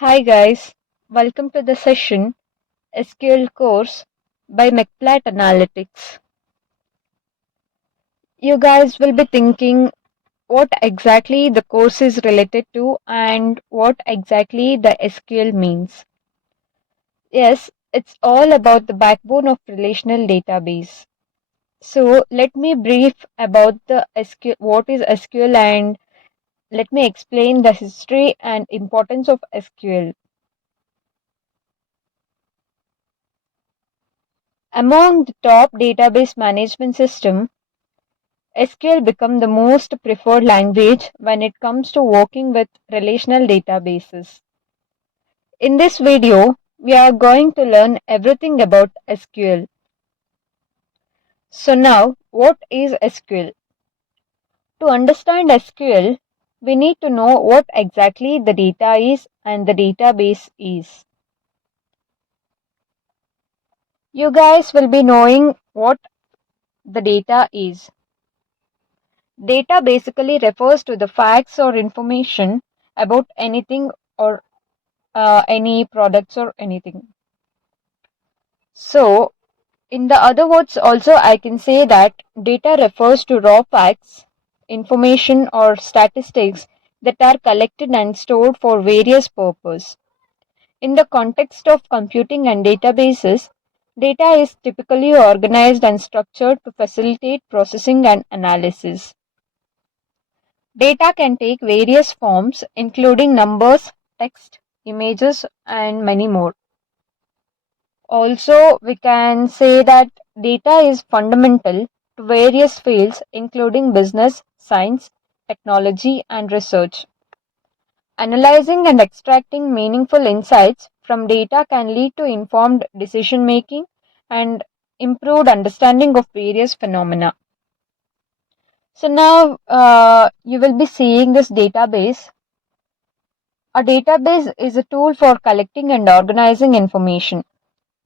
Hi guys, welcome to the session SQL course by Meghplat Analytics. You guys will be thinking what exactly the course is related to and what exactly the SQL means. Yes, it's all about the backbone of relational database. So let me brief about the SQL, what is SQL, and let me explain the history and importance of SQL. Among the top database management system, SQL become the most preferred language when it comes to working with relational databases. In this video, we are going to learn everything about SQL. So now, what is SQL? To understand SQL, we need to know what exactly the data is and the database is. You guys will be knowing what the data is. Data basically refers to the facts or information about anything or any products or anything. So, in the other words, also I can say that data refers to raw facts, information, or statistics that are collected and stored for various purposes. In the context of computing and databases, data is typically organized and structured to facilitate processing and analysis. Data can take various forms, including numbers, text, images, and many more. Also, we can say that data is fundamental to various fields, including business, science, technology, and research. Analyzing and extracting meaningful insights from data can lead to informed decision making and improved understanding of various phenomena. So now you will be seeing this database. A database is a tool for collecting and organizing information.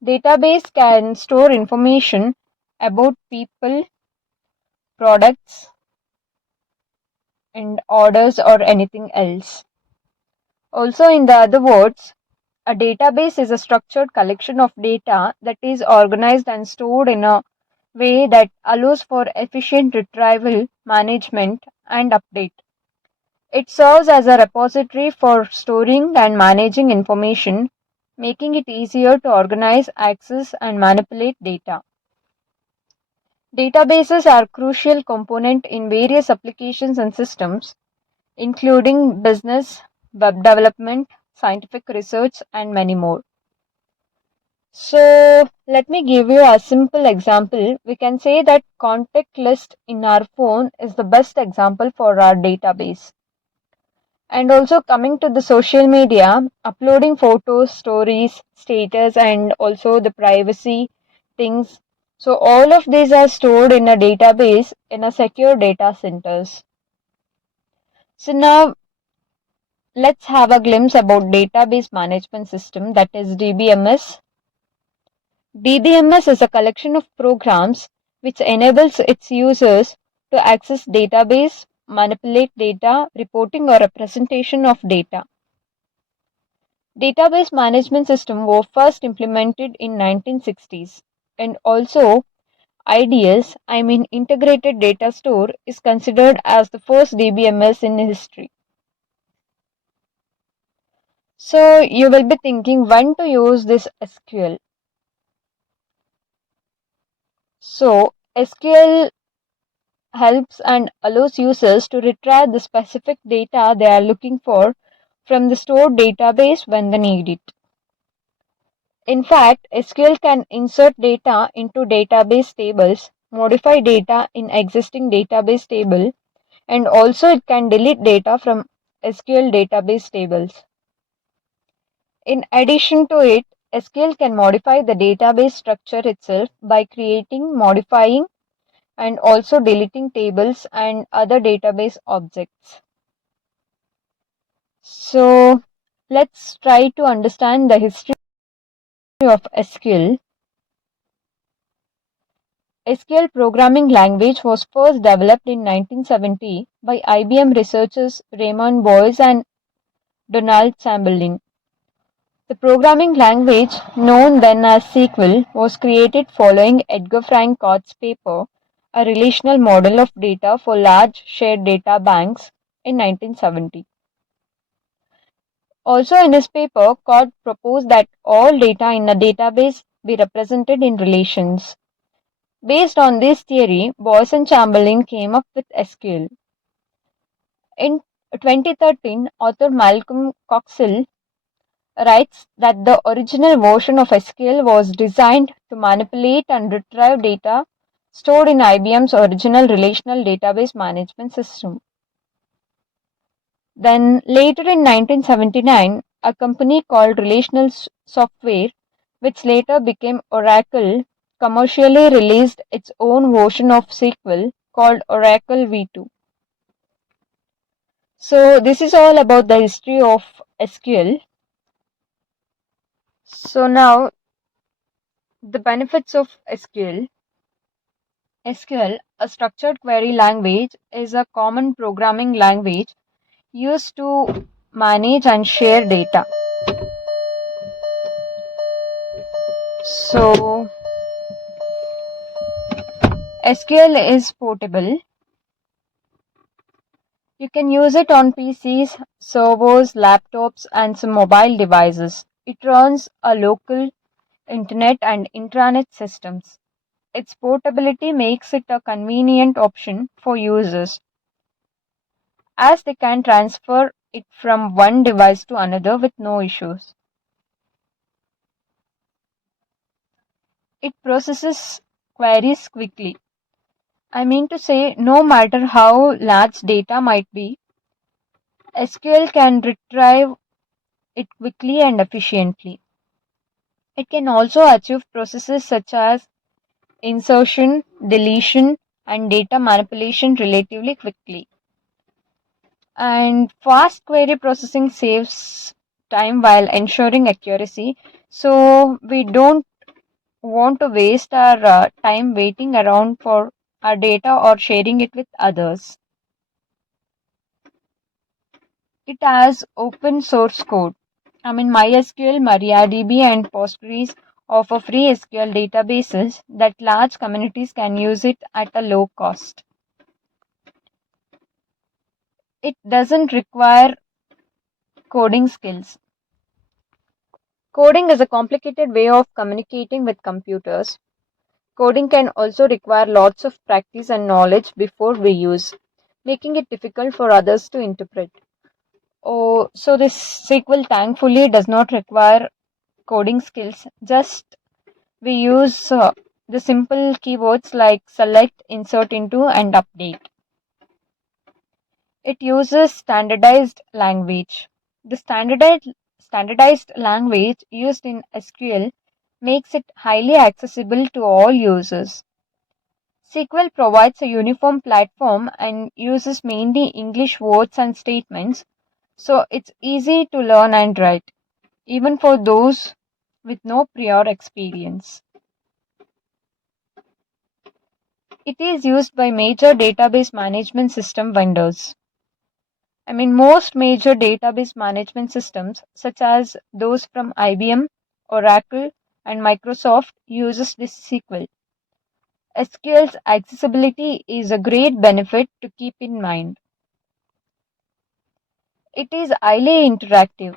Database can store information about people, products, and orders or anything else. Also, in the other words, a database is a structured collection of data that is organized and stored in a way that allows for efficient retrieval, management, and update. It serves as a repository for storing and managing information, making it easier to organize, access, and manipulate data. Databases are crucial component in various applications and systems, including business, web development, scientific research, and many more. So let me give you a simple example. We can say that contact list in our phone is the best example for our database. And also coming to the social media, uploading photos, stories, status, and also the privacy things. So all of these are stored in a database in a secure data centers. So now let's have a glimpse about database management system, that is DBMS. DBMS is a collection of programs which enables its users to access database, manipulate data, reporting or representation of data. Database management system were first implemented in 1960s, and also IDS, I mean Integrated Data Store, is considered as the first DBMS in history. So you will be thinking when to use this SQL. So SQL helps and allows users to retrieve the specific data they are looking for from the stored database when they need it. In fact, SQL can insert data into database tables, modify data in existing database table, and also it can delete data from SQL database tables. In addition to it, SQL can modify the database structure itself by creating, modifying, and also deleting tables and other database objects. So let's try to understand the history of SQL. SQL programming language was first developed in 1970 by IBM researchers Raymond Boyce and Donald Chamberlain. The programming language, known then as SQL, was created following Edgar Frank Codd's paper, A Relational Model of Data for Large Shared Data Banks, in 1970. Also in his paper, Codd proposed that all data in a database be represented in relations. Based on this theory, Boyce and Chamberlain came up with SQL. In 2013, author Malcolm Coxhill writes that the original version of SQL was designed to manipulate and retrieve data stored in IBM's original relational database management system. Then later in 1979, a company called Relational Software, which later became Oracle, commercially released its own version of SQL called Oracle V2. So this is all about the history of SQL. So now the benefits of SQL. SQL, a structured query language, is a common programming language used to manage and share data. So SQL is portable. You can use it on PCs, servers, laptops, and some mobile devices. It runs a local internet and intranet systems. Its portability makes it a convenient option for users, as they can transfer it from one device to another with no issues. It processes queries quickly. I mean to say, no matter how large data might be, SQL can retrieve it quickly and efficiently. It can also achieve processes such as insertion, deletion, and data manipulation relatively quickly. And fast query processing saves time while ensuring accuracy. So we don't want to waste our time waiting around for our data or sharing it with others. It has open source code. MySQL, MariaDB, and Postgres offer free SQL databases that large communities can use it at a low cost. It doesn't require coding skills. Coding is a complicated way of communicating with computers. Coding can also require lots of practice and knowledge before we use, making it difficult for others to interpret. Oh, so this SQL thankfully does not require coding skills. Just we use the simple keywords like select, insert into, and update. It uses standardized language. The standardized language used in SQL makes it highly accessible to all users. SQL provides a uniform platform and uses mainly English words and statements, so it's easy to learn and write, even for those with no prior experience. It is used by major database management system vendors. Most major database management systems, such as those from IBM, Oracle, and Microsoft, uses this SQL. SQL's accessibility is a great benefit to keep in mind. It is highly interactive.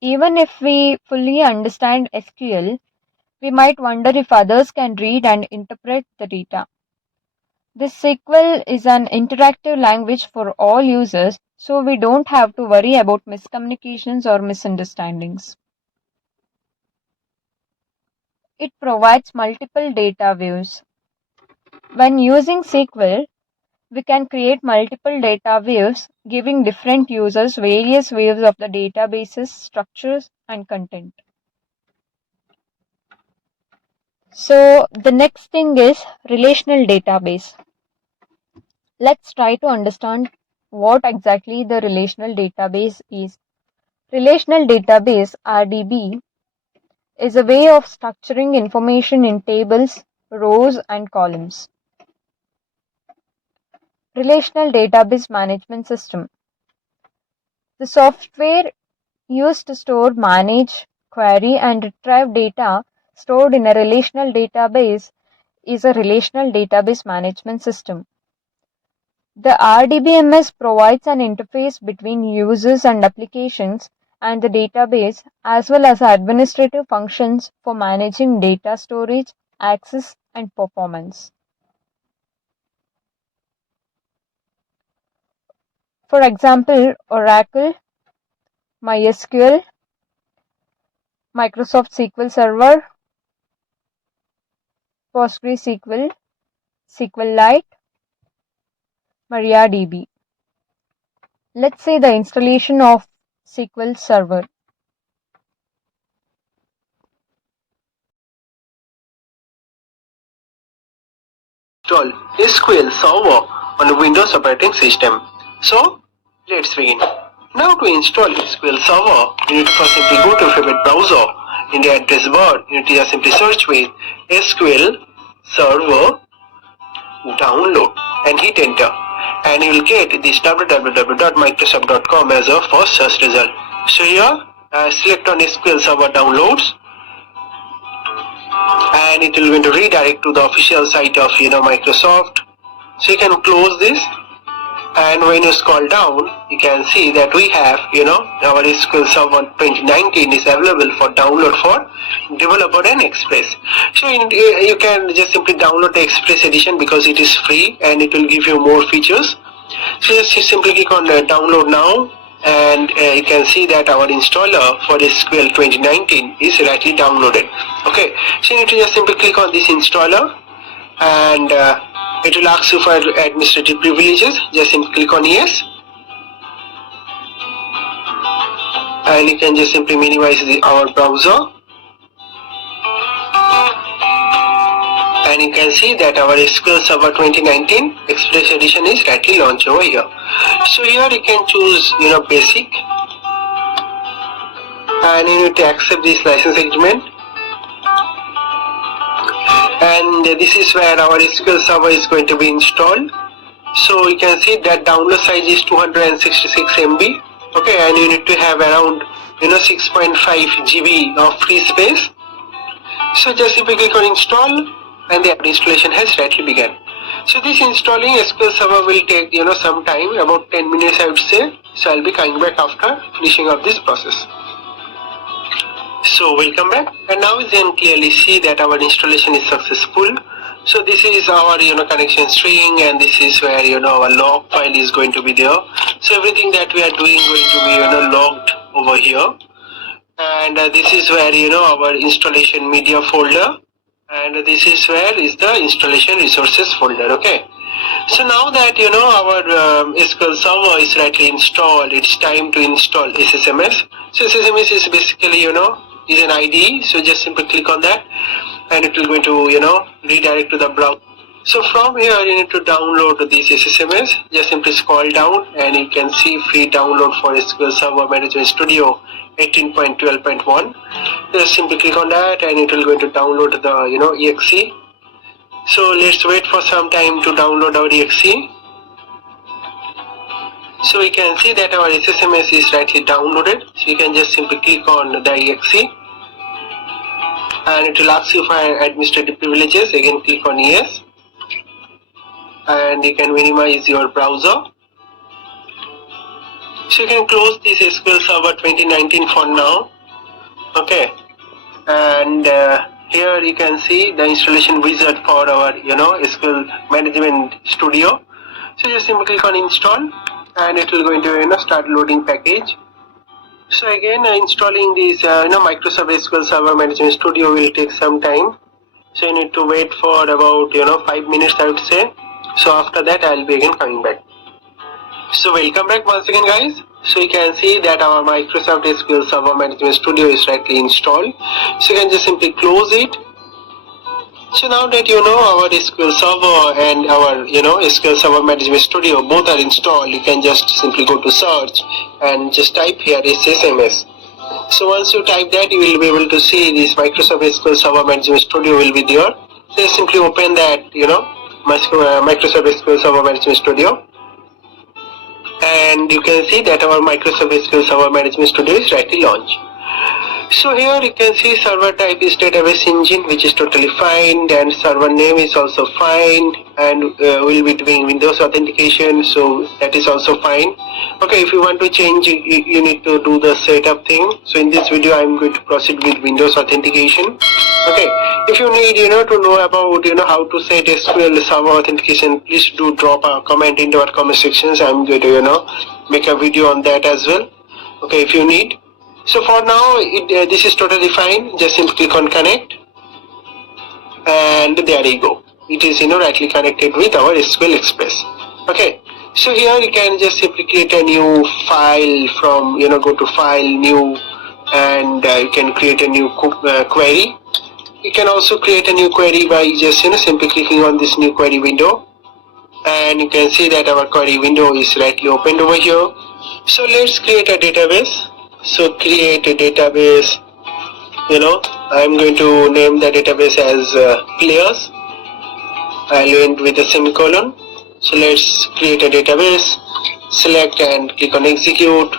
Even if we fully understand SQL, we might wonder if others can read and interpret the data. This SQL is an interactive language for all users, so we don't have to worry about miscommunications or misunderstandings. It provides multiple data views. When using SQL, we can create multiple data views, giving different users various views of the database's structures and content. So the next thing is relational database. Let's try to understand what exactly the relational database is. Relational database (RDB) is a way of structuring information in tables, rows, and columns. Relational database management system. The software used to store, manage, query and retrieve data stored in a relational database is a relational database management system. The RDBMS provides an interface between users and applications and the database, as well as administrative functions for managing data storage, access, and performance. For example, Oracle, MySQL, Microsoft SQL Server, PostgreSQL, SQLite, MariaDB. Let's say the installation of SQL Server. Install SQL Server on the Windows operating system. So, let's begin. Now to install SQL Server, you need to first simply go to your favorite browser. In the address bar, you need to just simply search with SQL Server download and hit enter. And you will get this www.microsoft.com as a first search result. So here, select on SQL Server downloads, and it will going to redirect to the official site of Microsoft. So you can close this, and when you scroll down, you can see that we have our SQL Server 2019 is available for download for developer and Express. So you can just simply download the Express edition because it is free and it will give you more features. So just simply click on download now, and you can see that our installer for SQL 2019 is rightly downloaded. Okay, so you need to just simply click on this installer, and it will ask you for administrative privileges. Just simply click on yes, and you can just simply minimize our browser, and you can see that our SQL Server 2019 Express Edition is rightly launched over here. So here you can choose basic, and you need to accept this license agreement, and this is where our SQL Server is going to be installed. So you can see that download size is 266 MB. Okay, and you need to have around 6.5 GB of free space. So just simply click on install, and the installation has rightly begun. So this installing SQL Server will take some time, about 10 minutes I would say. So I'll be coming back after finishing of this process. So welcome back, and now you can clearly see that our installation is successful. So this is our connection string, and this is where our log file is going to be there. So everything that we are doing going to be logged over here, and this is where our installation media folder, and this is where is the installation resources folder. Okay, so now that our SQL Server is rightly installed, it's time to install SSMS. So SSMS is basically is an IDE. So just simply click on that, and it will going to redirect to the browser. So from here you need to download this SSMS. Just simply scroll down, and you can see free download for SQL Server Management Studio 18.12.1. Just simply click on that, and it will going to download the exe. So let's wait for some time to download our exe. So we can see that our SSMS is rightly downloaded. So you can just simply click on the exe, and it will ask you for administrative privileges. Again, click on yes, and you can minimize your browser. So you can close this SQL Server 2019 for now. Okay, and here you can see the installation wizard for our SQL Management Studio. So just simply click on install, and it will going to start loading package. So again, installing this Microsoft SQL Server Management Studio will take some time. So you need to wait for about 5 minutes I would say. So after that I will be again coming back. So welcome back once again, guys. So you can see that our Microsoft SQL Server Management Studio is rightly installed. So you can just simply close it. So now that our SQL Server and our SQL Server Management Studio both are installed, you can just simply go to search and just type here SSMS. So once you type that, you will be able to see this Microsoft SQL Server Management Studio will be there. So simply open that Microsoft SQL Server Management Studio, and you can see that our Microsoft SQL Server Management Studio is rightly launched. So here you can see server type is database engine, which is totally fine, and server name is also fine, and we'll be doing Windows authentication, so that is also fine. Okay, if you want to change, you need to do the setup thing. So in this video I'm going to proceed with Windows authentication. Okay, if you need to know about how to set SQL server authentication, please do drop a comment into our comment sections. I'm going to make a video on that as well. Okay, if you need. So for now, this is totally fine. Just simply click on connect, and there you go. It is rightly connected with our SQL Express. Okay. So here you can just simply create a new file from go to file, new, and you can create a new query. You can also create a new query by just simply clicking on this new query window, and you can see that our query window is rightly opened over here. So let's create a database. So create a database, I'm going to name the database as players. I'll end with a semicolon. So let's create a database, select and click on execute,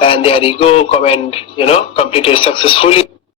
and there you go, command completed successfully.